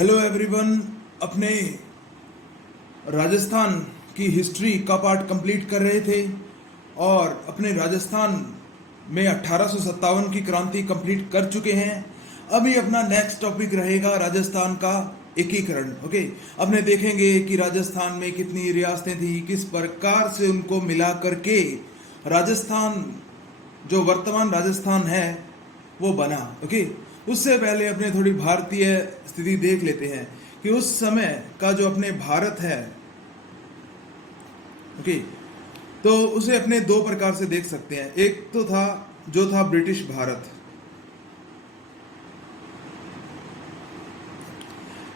Hello everyone. अपने राजस्थान की history का पार्ट कंप्लीट कर रहे थे और अपने राजस्थान में 1857 की क्रांति कंप्लीट कर चुके हैं। अभी अपना नेक्स्ट टॉपिक रहेगा राजस्थान का एकीकरण। ओके, अपने देखेंगे कि राजस्थान में कितनी रियासतें थी, किस प्रकार से उनको मिला करके राजस्थान जो वर्तमान राजस्थान है वो बना। ओके, उससे पहले अपने थोड़ी भारतीय स्थिति देख लेते हैं कि उस समय का जो अपने भारत है, ओके, तो उसे अपने दो प्रकार से देख सकते हैं। एक तो था जो था ब्रिटिश भारत।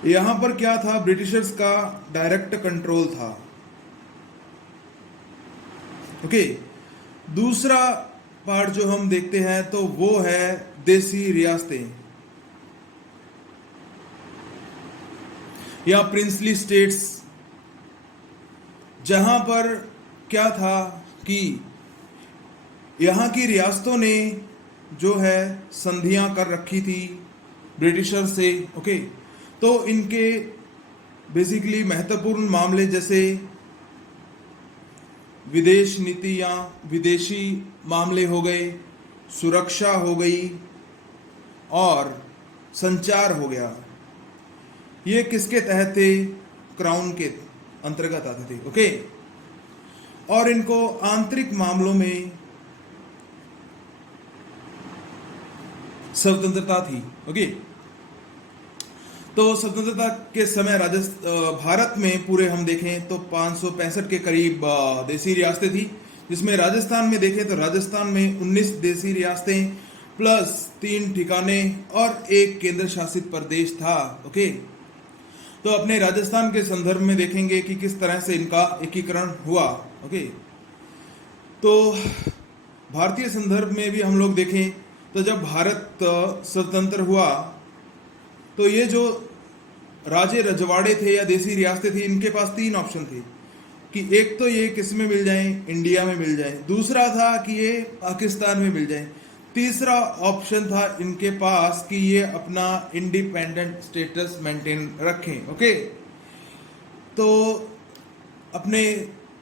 यहां पर क्या था, ब्रिटिशर्स का डायरेक्ट कंट्रोल था। ओके, दूसरा पार्ट जो हम देखते हैं तो वो है देसी रियासतें या प्रिंसली स्टेट्स, जहां पर क्या था कि यहां की रियासतों ने जो है संधियां कर रखी थी ब्रिटिशर से। ओके, तो इनके बेसिकली महत्वपूर्ण मामले जैसे विदेश नीति या विदेशी मामले हो गए, सुरक्षा हो गई और संचार हो गया, ये किसके तहत थे? क्राउन के अंतर्गत आते थे। ओके, और इनको आंतरिक मामलों में स्वतंत्रता थी। ओके, तो स्वतंत्रता के समय भारत में पूरे हम देखें तो 565 के करीब देसी रियासतें थी, जिसमें राजस्थान में देखें तो राजस्थान में 19 देसी रियासतें प्लस 3 ठिकाने और एक केंद्र शासित प्रदेश था। ओके, तो अपने राजस्थान के संदर्भ में देखेंगे कि किस तरह से इनका एकीकरण हुआ। ओके, तो भारतीय संदर्भ में भी हम लोग देखें तो जब भारत स्वतंत्र हुआ तो ये जो राजे रजवाड़े थे या देसी रियासतें थी, इनके पास 3 ऑप्शन थे कि एक तो ये किस में मिल जाएं, इंडिया में मिल जाएं, दूसरा था कि ये पाकिस्तान में मिल जाएं, तीसरा ऑप्शन था इनके पास कि ये अपना इंडिपेंडेंट स्टेटस मेंटेन रखें। ओके, तो अपने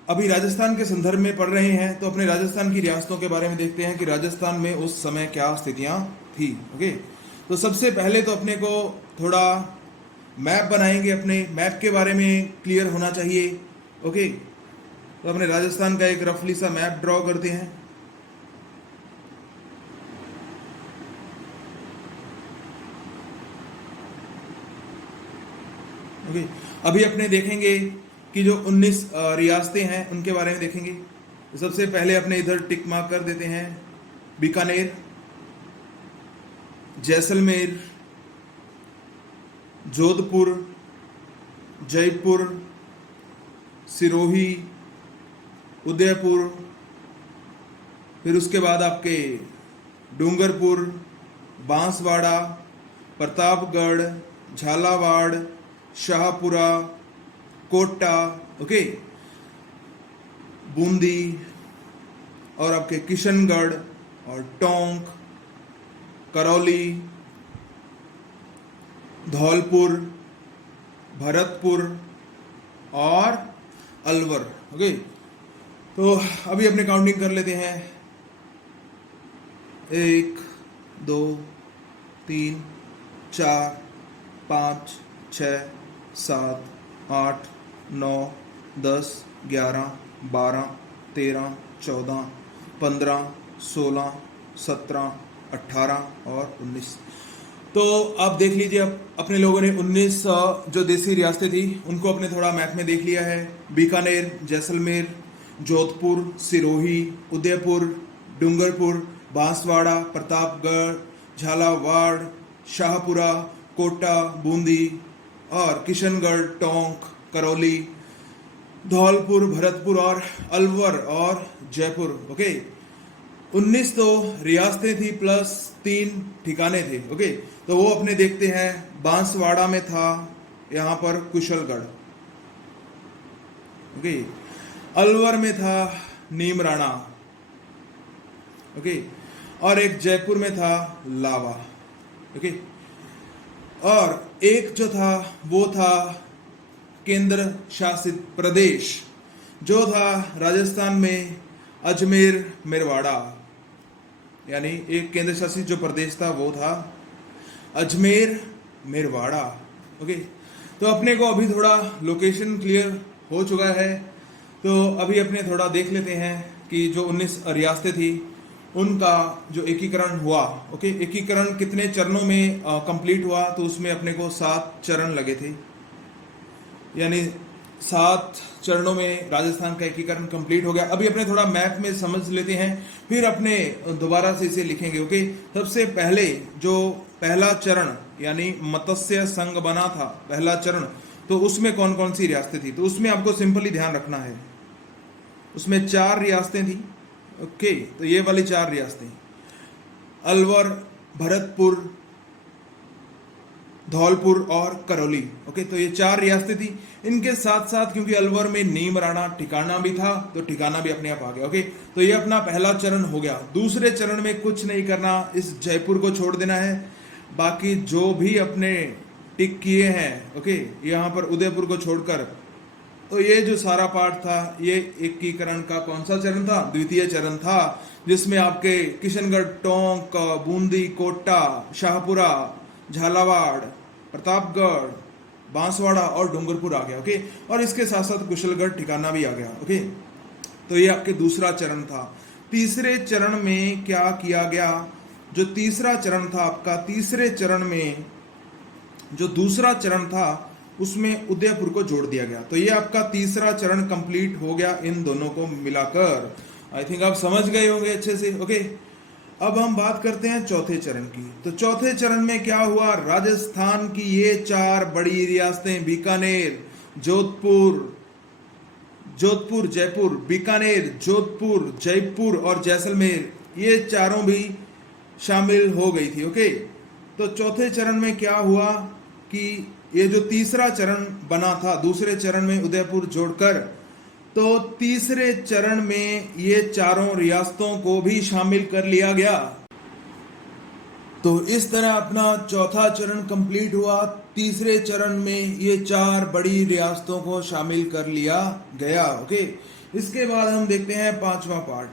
अभी राजस्थान के संदर्भ में पढ़ रहे हैं तो अपने राजस्थान की रियासतों के बारे में देखते हैं कि राजस्थान में उस समय क्या स्थितियां थी। ओके, तो सबसे पहले तो अपने को थोड़ा मैप बनाएंगे, अपने मैप के बारे में क्लियर होना चाहिए। ओके, तो अपने राजस्थान का एक रफली सा मैप ड्रॉ करते हैं। ओके, अभी अपने देखेंगे कि जो 19 रियासतें हैं उनके बारे में देखेंगे। सबसे पहले अपने इधर टिक मार्क कर देते हैं बीकानेर, जैसलमेर, जोधपुर, जयपुर, सिरोही, उदयपुर, फिर उसके बाद आपके डूंगरपुर, बांसवाड़ा, प्रतापगढ़, झालावाड़, शाहपुरा, कोटा, ओके, बूंदी और आपके किशनगढ़ और टोंक, करौली, धौलपुर, भरतपुर और अलवर। ओके, तो अभी अपने काउंटिंग कर लेते हैं। 1 2 3 4 5 6 7 8 9 10 11 12 13 14 15 16 17 18 और 19। तो आप देख लीजिए, अब अपने लोगों ने 19 जो देसी रियासतें थी उनको अपने थोड़ा मैप में देख लिया है। बीकानेर, जैसलमेर, जोधपुर, सिरोही, उदयपुर, डूंगरपुर, बांसवाड़ा, प्रतापगढ़, झालावाड़, शाहपुरा, कोटा, बूंदी और किशनगढ़, टोंक, करौली, धौलपुर, भरतपुर और अलवर और जयपुर। ओके, 19 तो रियासतें थी प्लस 3 ठिकाने थे। ओके, तो वो अपने देखते हैं। बांसवाड़ा में था यहाँ पर कुशलगढ़। ओके, अलवर में था नीमराणा। ओके, और एक जयपुर में था लावा। ओके, और एक जो था वो था केंद्र शासित प्रदेश, जो था राजस्थान में अजमेर मेरवाड़ा, यानी एक केंद्र शासित जो प्रदेश था वो था अजमेर मेरवाड़ा। ओके, तो अपने को अभी थोड़ा लोकेशन क्लियर हो चुका है, तो अभी अपने थोड़ा देख लेते हैं कि जो 19 रियासतें थी उनका जो एकीकरण हुआ। ओके, एकीकरण कितने चरणों में कंप्लीट हुआ, तो उसमें अपने को 7 चरण लगे थे, यानी 7 चरणों में राजस्थान का एकीकरण कंप्लीट हो गया। अभी अपने थोड़ा मैप में समझ लेते हैं, फिर अपने दोबारा से इसे लिखेंगे। ओके, सबसे पहले जो पहला चरण यानी मत्स्य संघ बना था, पहला चरण, तो उसमें कौन कौन सी रियासतें थी, तो उसमें आपको सिंपली ध्यान रखना है, उसमें 4 रियासतें थी। ओके, तो ये वाली 4 रियासतें, अलवर, भरतपुर, धौलपुर और करौली। ओके, तो ये 4 रियासतें थी। इनके साथ साथ क्योंकि अलवर में नीम राणा ठिकाना भी था, तो ठिकाना भी अपने आप आ गया। ओके, तो ये अपना पहला चरण हो गया। दूसरे चरण में कुछ नहीं करना, इस जयपुर को छोड़ देना है, बाकी जो भी अपने टिक किए हैं, ओके, यहाँ पर उदयपुर को छोड़कर, तो ये जो सारा पार्ट था ये एकीकरण का कौन सा चरण था, द्वितीय चरण था, जिसमें आपके किशनगढ़, टोंक, बूंदी, कोटा, शाहपुरा, झालावाड़, प्रतापगढ़, बांसवाड़ा और डूंगरपुर आ गया। ओके, और इसके साथ साथ कुशलगढ़ ठिकाना भी आ गया। ओके, तो ये आपके दूसरा चरण था। तीसरे चरण में क्या किया गया, जो तीसरा चरण था आपका, तीसरे चरण में जो दूसरा चरण था उसमें उदयपुर को जोड़ दिया गया। तो ये आपका तीसरा चरण कंप्लीट हो गया इन दोनों को मिलाकर। आई थिंक आप समझ गए होंगे अच्छे से। ओके, अब हम बात करते हैं चौथे चरण की। तो चौथे चरण में क्या हुआ, राजस्थान की ये 4 बड़ी रियासतें, बीकानेर, जोधपुर, जयपुर, बीकानेर, जोधपुर, जयपुर और जैसलमेर, ये चारों भी शामिल हो गई थी। ओके, तो चौथे चरण में क्या हुआ कि ये जो तीसरा चरण बना था दूसरे चरण में उदयपुर जोड़कर, तो तीसरे चरण में ये चारों रियासतों को भी शामिल कर लिया गया। तो इस तरह अपना चौथा चरण कंप्लीट हुआ। तीसरे चरण में ये 4 बड़ी रियासतों को शामिल कर लिया गया। ओके, इसके बाद हम देखते हैं पांचवा पार्ट।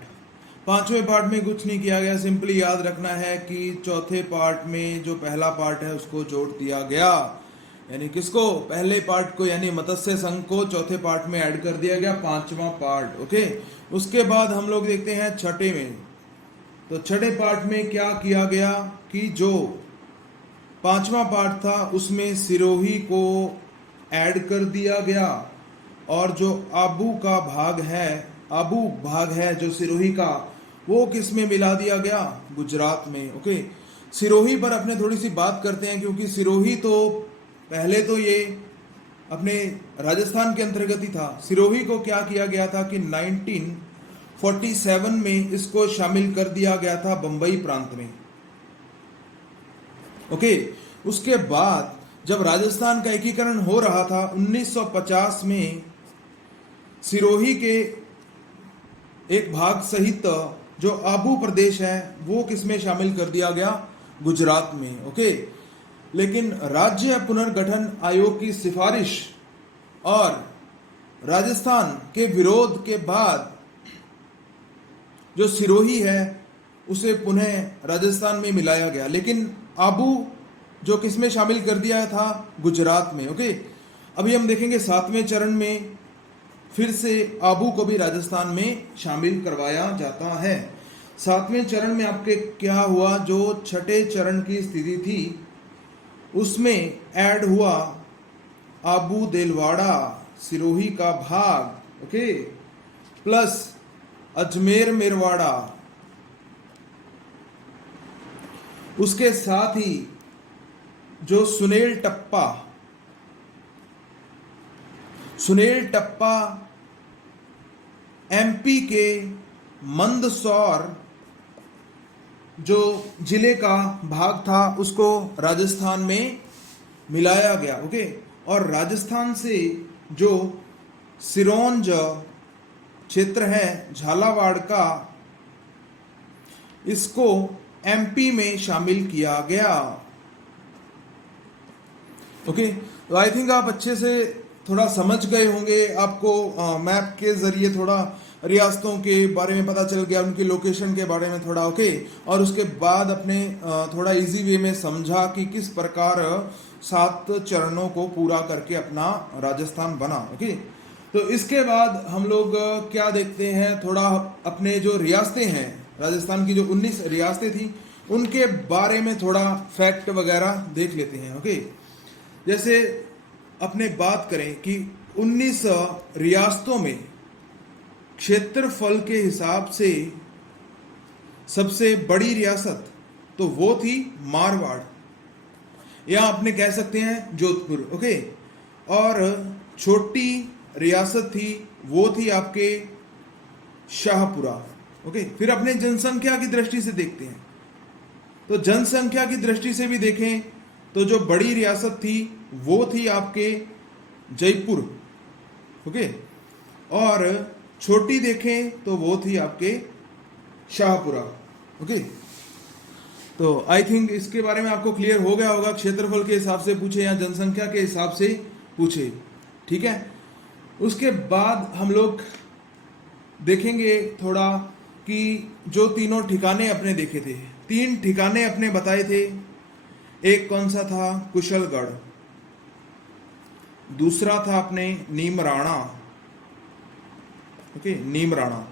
पांचवें पार्ट में कुछ नहीं किया गया, सिंपली याद रखना है कि चौथे पार्ट में जो पहला पार्ट है उसको जोड़ दिया गया, यानी किसको, पहले पार्ट को, यानी मत्स्य संघ को चौथे पार्ट में ऐड कर दिया गया, पांचवा पार्ट। ओके, उसके बाद हम लोग देखते हैं छठे में। तो छठे पार्ट में क्या किया गया कि जो पांचवा पार्ट था उसमें सिरोही को ऐड कर दिया गया, और जो आबू भाग है जो सिरोही का, वो किस में मिला दिया गया, गुजरात में। ओके, सिरोही पर अपने थोड़ी सी बात करते हैं, क्योंकि सिरोही तो पहले तो ये अपने राजस्थान के अंतर्गत ही था। सिरोही को क्या किया गया था कि 1947 में इसको शामिल कर दिया गया था बंबई प्रांत में। ओके, उसके बाद जब राजस्थान का एकीकरण हो रहा था 1950 में, सिरोही के एक भाग सहित जो आबू प्रदेश है वो किसमें शामिल कर दिया गया, गुजरात में। ओके, लेकिन राज्य पुनर्गठन आयोग की सिफारिश और राजस्थान के विरोध के बाद जो सिरोही है उसे पुनः राजस्थान में मिलाया गया, लेकिन आबू जो किसमें शामिल कर दिया था, गुजरात में। ओके, अभी हम देखेंगे 7वें चरण में फिर से आबू को भी राजस्थान में शामिल करवाया जाता है। 7वें चरण में आपके क्या हुआ, जो छठे चरण की स्थिति थी उसमें ऐड हुआ आबू देलवाड़ा, सिरोही का भाग, ओके, प्लस अजमेर मेरवाड़ा, उसके साथ ही जो सुनेल टप्पा एमपी के मंदसौर जो जिले का भाग था उसको राजस्थान में मिलाया गया। ओके, और राजस्थान से जो सिरोंज क्षेत्र है झालावाड़ का, इसको एमपी में शामिल किया गया। ओके, तो आई थिंक आप अच्छे से थोड़ा समझ गए होंगे, आपको मैप के जरिए थोड़ा रियासतों के बारे में पता चल गया, उनकी लोकेशन के बारे में थोड़ा, ओके। और उसके बाद अपने थोड़ा इजी वे में समझा कि किस प्रकार 7 चरणों को पूरा करके अपना राजस्थान बना, ओके। तो इसके बाद हम लोग क्या देखते हैं, थोड़ा अपने जो रियासतें हैं, राजस्थान की जो 19 रियासतें थी उनके बारे में थोड़ा फैक्ट वगैरह देख लेते हैं, ओके। जैसे अपने बात करें कि 19 रियासतों में क्षेत्रफल के हिसाब से सबसे बड़ी रियासत तो वो थी मारवाड़, या आपने कह सकते हैं जोधपुर, ओके। और छोटी रियासत थी वो थी आपके शाहपुरा, ओके। फिर अपने जनसंख्या की दृष्टि से देखते हैं, तो जनसंख्या की दृष्टि से भी देखें तो जो बड़ी रियासत थी वो थी आपके जयपुर, ओके। और छोटी देखें तो वो थी आपके शाहपुरा, ओके। तो आई थिंक इसके बारे में आपको क्लियर हो गया होगा, क्षेत्रफल के हिसाब से पूछे या जनसंख्या के हिसाब से पूछे, ठीक है। उसके बाद हम लोग देखेंगे थोड़ा कि जो तीनों ठिकाने अपने देखे थे, 3 ठिकाने अपने बताए थे। एक कौन सा था, कुशलगढ़, दूसरा था अपने नीमराणा, ओके, नीमराणा,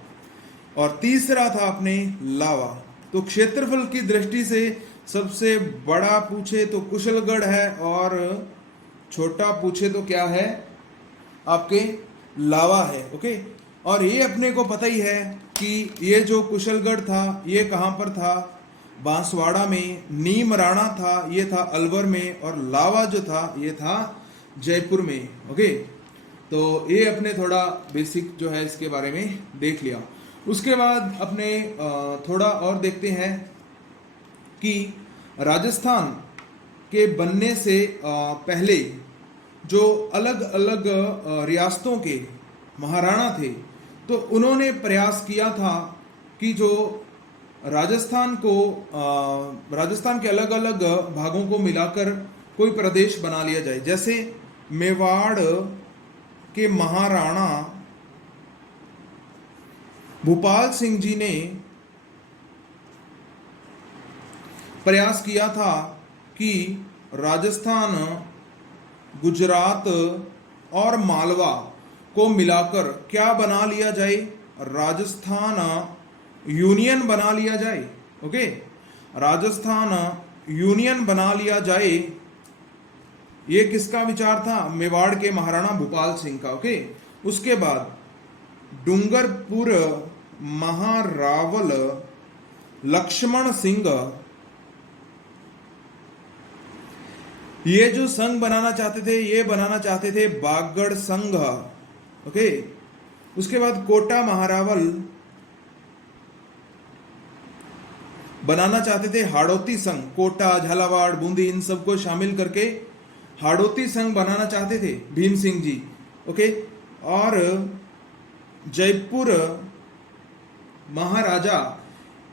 और तीसरा था अपने लावा। तो क्षेत्रफल की दृष्टि से सबसे बड़ा पूछे तो कुशलगढ़ है, और छोटा पूछे तो क्या है, आपके लावा है, ओके। और ये अपने को पता ही है कि ये जो कुशलगढ़ था ये कहाँ पर था, बांसवाड़ा में। नीमराणा था ये था अलवर में, और लावा जो था ये था जयपुर में, ओके। तो ये अपने थोड़ा बेसिक जो है इसके बारे में देख लिया। उसके बाद अपने थोड़ा और देखते हैं कि राजस्थान के बनने से पहले जो अलग अलग रियासतों के महाराणा थे, तो उन्होंने प्रयास किया था कि जो राजस्थान के अलग अलग भागों को मिलाकर कोई प्रदेश बना लिया जाए। जैसे मेवाड़ के महाराणा भूपाल सिंह जी ने प्रयास किया था कि राजस्थान, गुजरात और मालवा को मिलाकर क्या बना लिया जाए, राजस्थान यूनियन बना लिया जाए, ओके। राजस्थान यूनियन बना लिया जाए, ये किसका विचार था, मेवाड़ के महाराणा भूपाल सिंह का, ओके। उसके बाद डूंगरपुर महारावल लक्ष्मण सिंह, ये जो संघ बनाना चाहते थे, ये बनाना चाहते थे बागड़ संघ, ओके। उसके बाद कोटा महारावल बनाना चाहते थे हाड़ौती संघ, कोटा, झालावाड़, बूंदी इन सबको शामिल करके हाड़ौती संघ बनाना चाहते थे भीम सिंह जी, ओके। और जयपुर महाराजा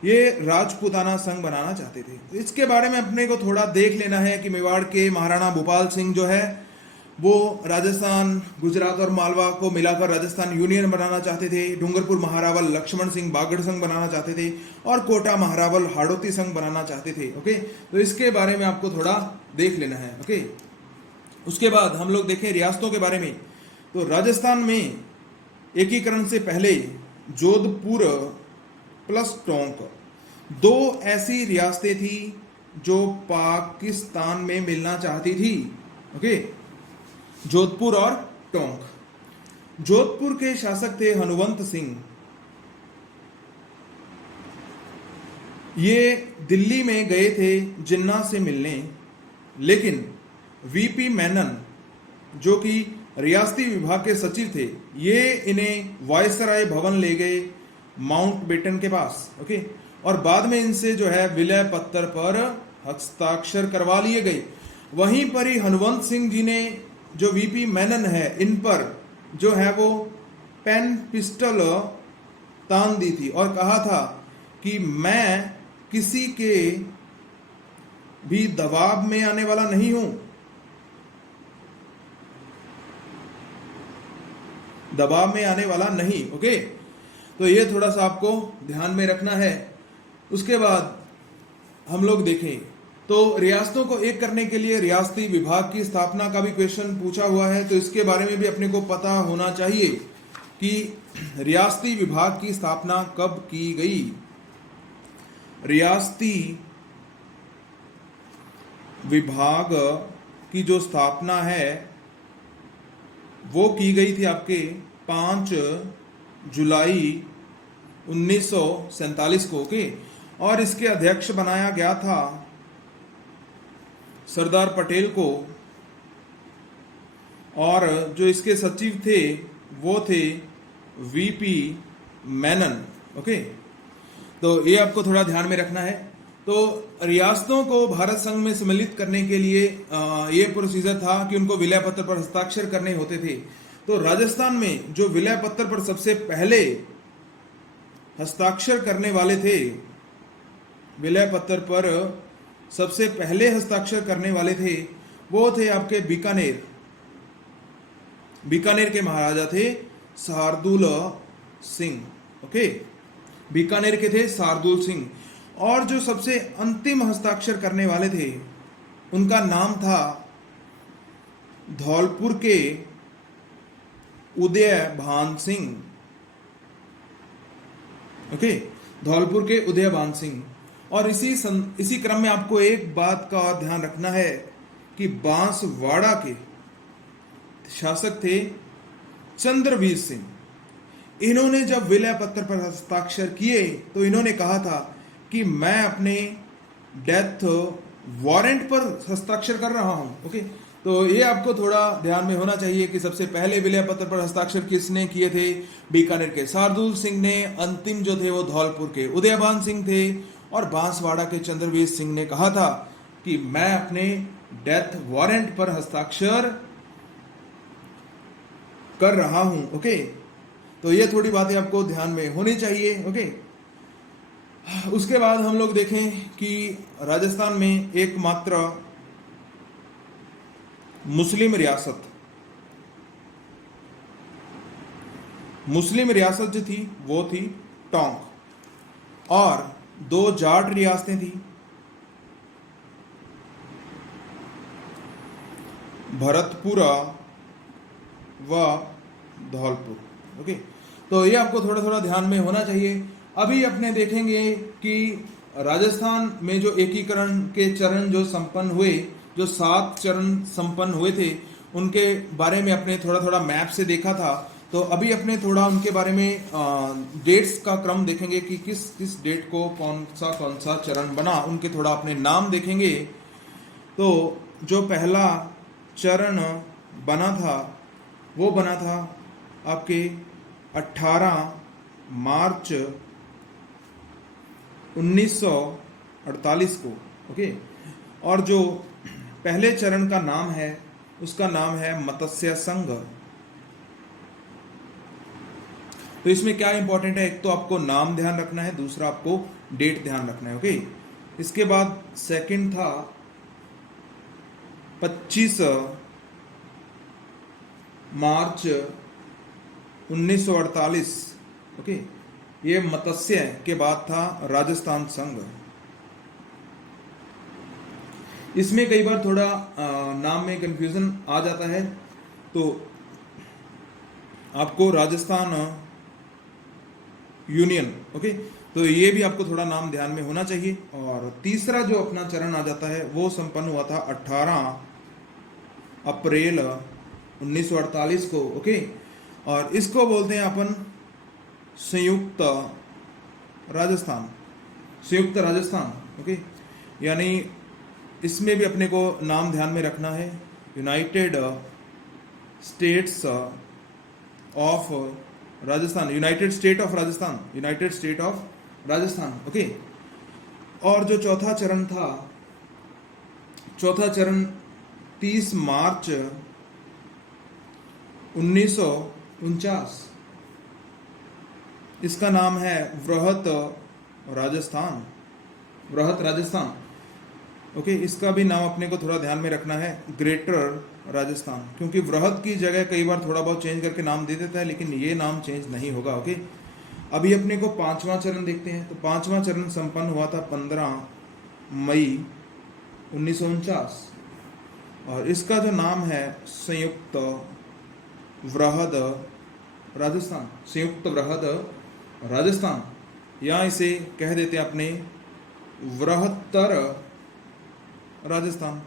ये राजपूताना संघ बनाना चाहते थे। इसके बारे में अपने को थोड़ा देख लेना है कि मेवाड़ के महाराणा भूपाल सिंह जो है वो राजस्थान, गुजरात और मालवा को मिलाकर राजस्थान यूनियन बनाना चाहते थे। डूंगरपुर महारावल लक्ष्मण सिंह बागड़ संघ बनाना चाहते थे, और कोटा महारावल हाड़ौती संघ बनाना चाहते थे, ओके। तो इसके बारे में आपको थोड़ा देख लेना है, ओके। उसके बाद हम लोग देखें रियासतों के बारे में। तो राजस्थान में एकीकरण से पहले जोधपुर प्लस टोंक 2 ऐसी रियासतें थी जो पाकिस्तान में मिलना चाहती थी, ओके। जोधपुर और टोंक। जोधपुर के शासक थे हनुवंत सिंह। ये दिल्ली में गए थे जिन्ना से मिलने, लेकिन वीपी मेनन जो कि रियासती विभाग के सचिव थे, ये इन्हें वायसराय भवन ले गए माउंटबेटन के पास, ओके। और बाद में इनसे जो है विलय पत्र पर हस्ताक्षर करवा लिए गए। वहीं पर ही हनुवंत सिंह जी ने जो वीपी मेनन है इन पर जो है वो पेन पिस्टल तान दी थी और कहा था कि मैं किसी के भी दबाव में आने वाला नहीं हूं, दबाव में आने वाला नहीं। ओके, तो ये थोड़ा सा आपको ध्यान में रखना है। उसके बाद हम लोग देखें तो रियासतों को एक करने के लिए रियासती विभाग की स्थापना का भी क्वेश्चन पूछा हुआ है, तो इसके बारे में भी अपने को पता होना चाहिए कि रियासती विभाग की स्थापना कब की गई। रियासती विभाग की जो स्थापना है वो की गई थी आपके 5 जुलाई 1947 को। ओके, और इसके अध्यक्ष बनाया गया था सरदार पटेल को, और जो इसके सचिव थे वो थे वीपी मेनन। ओके, तो ये आपको थोड़ा ध्यान में रखना है। तो रियासतों को भारत संघ में सम्मिलित करने के लिए ये प्रोसीजर था कि उनको विलय पत्र पर हस्ताक्षर करने होते थे। तो राजस्थान में जो विलय पत्र पर सबसे पहले हस्ताक्षर करने वाले थे, विलय पत्र पर सबसे पहले हस्ताक्षर करने वाले थे, वो थे आपके बीकानेर के महाराजा थे शार्दुल सिंह। ओके, बीकानेर के थे शार्दुल सिंह। और जो सबसे अंतिम हस्ताक्षर करने वाले थे उनका नाम था धौलपुर के उदयभान सिंह। ओके, धौलपुर के उदयभान सिंह। और इसी क्रम में आपको एक बात का ध्यान रखना है कि बांसवाड़ा के शासक थे चंद्रवीर सिंह। इन्होंने जब विलय पत्र पर हस्ताक्षर किए तो इन्होंने कहा था कि मैं अपने डेथ वारंट पर हस्ताक्षर कर रहा हूं। ओके, तो ये आपको थोड़ा ध्यान में होना चाहिए कि सबसे पहले विलय पत्र पर हस्ताक्षर किसने किए थे? बीकानेर के शार्दुल सिंह ने। अंतिम जो थे वो धौलपुर के उदयभान सिंह थे। और बांसवाड़ा के चंद्रवीर सिंह ने कहा था कि मैं अपने डेथ वारंट पर हस्ताक्षर कर रहा हूं। ओके, तो ये थोड़ी बातें आपको ध्यान में होनी चाहिए। ओके, उसके बाद हम लोग देखें कि राजस्थान में एकमात्र मुस्लिम रियासत जो थी वो थी टोंक, और 2 जाट रियासतें थी, भरतपुरा व धौलपुर। ओके, तो ये आपको थोड़ा थोड़ा ध्यान में होना चाहिए। अभी अपने देखेंगे कि राजस्थान में जो एकीकरण के चरण जो संपन्न हुए, जो 7 चरण संपन्न हुए थे, उनके बारे में अपने थोड़ा थोड़ा मैप से देखा था। तो अभी अपने थोड़ा उनके बारे में डेट्स का क्रम देखेंगे कि किस किस डेट को कौन सा चरण बना, उनके थोड़ा अपने नाम देखेंगे। तो जो पहला चरण बना था वो बना था आपके 18 मार्च 1948 को। ओके, और जो पहले चरण का नाम है उसका नाम है मत्स्य संघ। तो इसमें क्या इंपॉर्टेंट है? एक तो आपको नाम ध्यान रखना है, दूसरा आपको डेट ध्यान रखना है। ओके, इसके बाद सेकंड था 25 मार्च 1948। ओके, ये मत्स्य के बाद था राजस्थान संघ। इसमें कई बार थोड़ा नाम में कंफ्यूजन आ जाता है, तो आपको राजस्थान यूनियन। ओके, तो ये भी आपको थोड़ा नाम ध्यान में होना चाहिए। और तीसरा जो अपना चरण आ जाता है वो संपन्न हुआ था 18 अप्रैल 1948 को। ओके, और इसको बोलते हैं अपन संयुक्त राजस्थान। ओके, यानी इसमें भी अपने को नाम ध्यान में रखना है, United states of Rajasthan, United state of Rajasthan. Okay, और जो चौथा चरण 30 मार्च 1949, इसका नाम है वृहत राजस्थान। ओके, इसका भी नाम अपने को थोड़ा ध्यान में रखना है, ग्रेटर राजस्थान, क्योंकि वृहद की जगह कई बार थोड़ा बहुत चेंज करके नाम दे देता है, लेकिन ये नाम चेंज नहीं होगा। ओके, अभी अपने को पांचवा चरण देखते हैं। तो पांचवा चरण संपन्न हुआ था 15 मई 1949, और इसका जो नाम है संयुक्त वृहद राजस्थान, संयुक्त वृहद राजस्थान, या इसे कह देते हैं अपने वृहत्तर राजस्थान।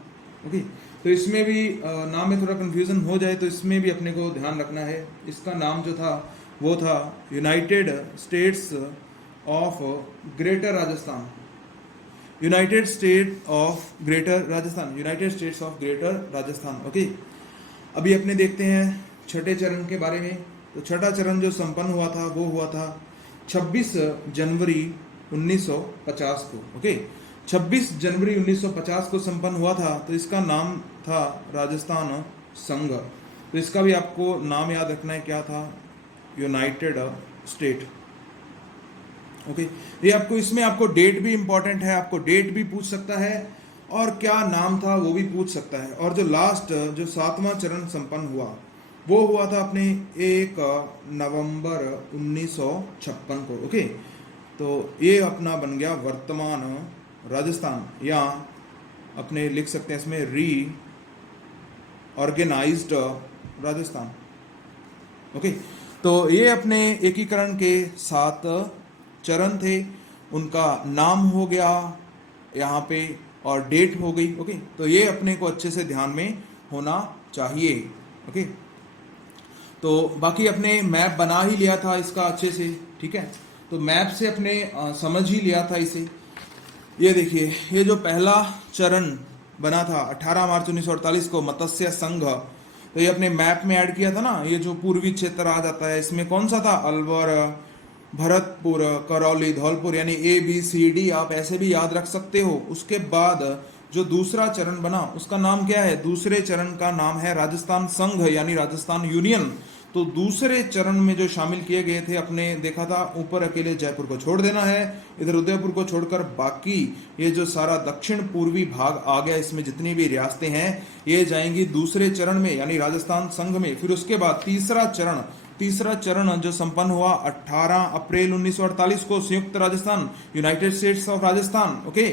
ओके, तो इसमें भी नाम में थोड़ा कंफ्यूजन हो जाए तो इसमें भी अपने को ध्यान रखना है। इसका नाम जो था वो था United states of greater Rajasthan, United state of greater Rajasthan, United states of greater Rajasthan. Okay, अभी अपने देखते हैं छठे चरण के बारे में। तो छठा चरण जो संपन्न हुआ था वो हुआ था 26 जनवरी 1950 को। ओके, 26 जनवरी 1950 को संपन्न हुआ था। तो इसका नाम था राजस्थान संघ। तो इसका भी आपको नाम याद रखना है, क्या था, यूनाइटेड स्टेट। ओके, ये आपको, इसमें आपको डेट भी इंपॉर्टेंट है, आपको डेट भी पूछ सकता है और क्या नाम था वो भी पूछ सकता है। और जो लास्ट जो 7वां चरण संपन्न हुआ वो हुआ था अपने 1 नवंबर 1956 को। ओके, तो ये अपना बन गया वर्तमान राजस्थान, या अपने लिख सकते हैं इसमें री ऑर्गेनाइज्ड राजस्थान। ओके, तो ये अपने एकीकरण के 7 चरण थे, उनका नाम हो गया यहाँ पे और डेट हो गई। ओके, तो ये अपने को अच्छे से ध्यान में होना चाहिए। ओके, तो बाकी अपने मैप बना ही लिया था इसका अच्छे से, ठीक है। तो मैप से अपने समझ ही लिया था इसे। ये देखिए, ये जो पहला चरण बना था 18 मार्च 1948 को, मत्स्य संघ, तो ये अपने मैप में ऐड किया था ना। ये जो पूर्वी क्षेत्र आ जाता है, इसमें कौन सा था, अलवर, भरतपुर, करौली, धौलपुर, यानी ABCD आप ऐसे भी याद रख सकते हो। उसके बाद जो दूसरा चरण बना उसका नाम क्या है, दूसरे चरण का नाम है राजस्थान संघ, यानी राजस्थान यूनियन। तो दूसरे चरण में जो शामिल किए गए थे, अपने देखा था ऊपर अकेले जयपुर को छोड़ देना है, इधर उदयपुर को छोड़कर बाकी ये जो सारा दक्षिण पूर्वी भाग आ गया, इसमें जितनी भी रियासतें हैं ये जाएंगी दूसरे चरण में, यानी राजस्थान संघ में। फिर उसके बाद तीसरा चरण जो संपन्न हुआ 18 अप्रैल 1948 को, संयुक्त Rajasthan, United states of Rajasthan. Okay,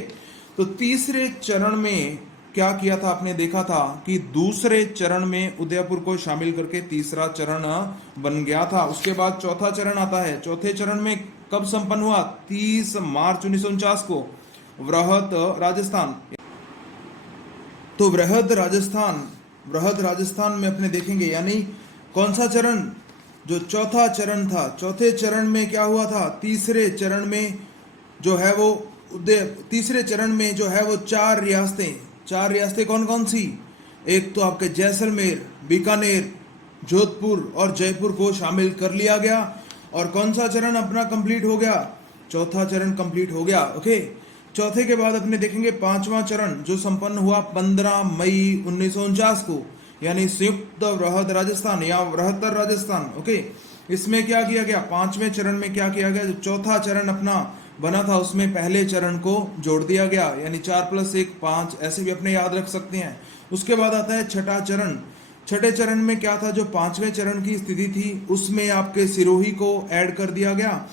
तो तीसरे चरण में क्या किया था, आपने देखा था कि दूसरे चरण में उदयपुर को शामिल करके तीसरा चरण बन गया था। उसके बाद चौथा चरण आता है। चौथे चरण में कब संपन्न हुआ, 30 मार्च 1949 को, वृहद राजस्थान। तो वृहद राजस्थान में अपने देखेंगे, यानी कौन सा चरण, जो चौथा चरण था। चौथे चरण में क्या हुआ था, तीसरे चरण में जो है वो 4 रियासतें कौन कौन सी, एक तो आपके जैसलमेर, बीकानेर, जोधपुर और जयपुर को शामिल कर लिया गया। और कौन सा चरण अपना कंप्लीट हो गया, चौथा चरण कंप्लीट हो गया। ओके, चौथे के बाद अपने देखेंगे 5वां चरण जो संपन्न हुआ 15 मई 1949 को, यानी संयुक्त वृहद राजस्थान या वृहत्तर राजस्थान। ओके, इसमें क्या किया गया, 5वें चरण में क्या किया गया, जो चौथा चरण अपना बना था उसमें पहले चरण को जोड़ दिया गया, यानी 4 + 1 5, ऐसे भी अपने याद रख सकते हैं। उसके बाद आता है छठा चरण। छठे चरण में क्या था, जो 5वें चरण की स्थिति थी उसमें आपके सिरोही को ऐड कर दिया गया,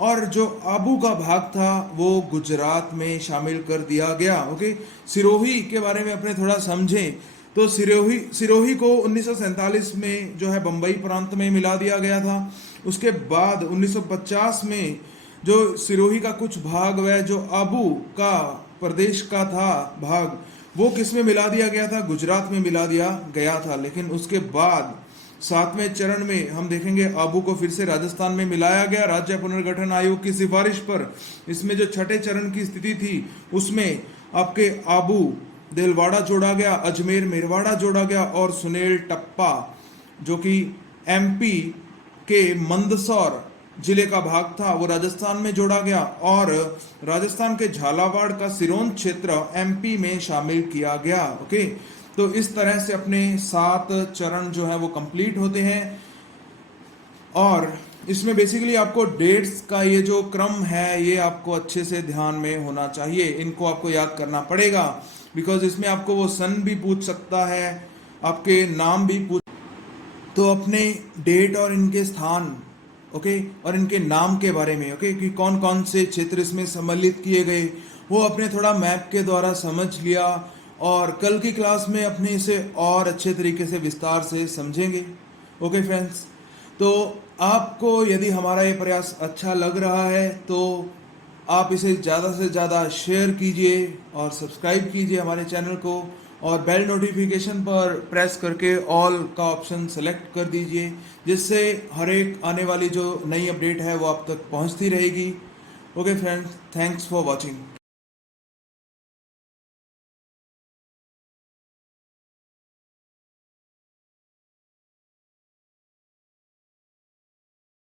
और जो आबू का भाग था वो गुजरात में शामिल कर दिया गया। ओके, सिरोही के बारे में अपने थोड़ा समझें। तो सिरोही को 1947 में जो है बंबई प्रांत में मिला दिया गया था। उसके बाद 1950 में जो सिरोही का कुछ भाग, वह जो आबू का प्रदेश का था भाग, वो किस में मिला दिया गया था, गुजरात में मिला दिया गया था। लेकिन उसके बाद 7वें चरण में हम देखेंगे आबू को फिर से राजस्थान में मिलाया गया राज्य पुनर्गठन आयोग की सिफारिश पर। इसमें जो छठे चरण की स्थिति थी उसमें आपके आबू देलवाड़ा जोड़ा गया, अजमेर मेरवाड़ा जोड़ा गया, और सुनेल टप्पा जो कि MP के मंदसौर जिले का भाग था वो राजस्थान में जोड़ा गया, और राजस्थान के झालावाड़ का सिरोंज क्षेत्र MP में शामिल किया गया। ओके, तो इस तरह से अपने 7 चरण जो है वो कंप्लीट होते हैं। और इसमें बेसिकली आपको डेट्स का ये जो क्रम है ये आपको अच्छे से ध्यान में होना चाहिए, इनको आपको याद करना पड़ेगा, बिकॉज इसमें आपको वो सन भी पूछ सकता है, आपके नाम भी पूछ, तो अपने डेट और इनके स्थान, ओके, और इनके नाम के बारे में, ओके, कि कौन कौन से क्षेत्र इसमें सम्मिलित किए गए, वो अपने थोड़ा मैप के द्वारा समझ लिया, और कल की क्लास में अपने इसे और अच्छे तरीके से विस्तार से समझेंगे। ओके फ्रेंड्स, तो आपको यदि हमारा ये प्रयास अच्छा लग रहा है तो आप इसे ज़्यादा से ज़्यादा शेयर कीजिए और सब्सक्राइब कीजिए हमारे चैनल को, और बेल नोटिफिकेशन पर प्रेस करके ऑल का ऑप्शन सेलेक्ट कर दीजिए, जिससे हर एक आने वाली जो नई अपडेट है वो आप तक पहुंचती रहेगी। Okay friends, thanks for watching.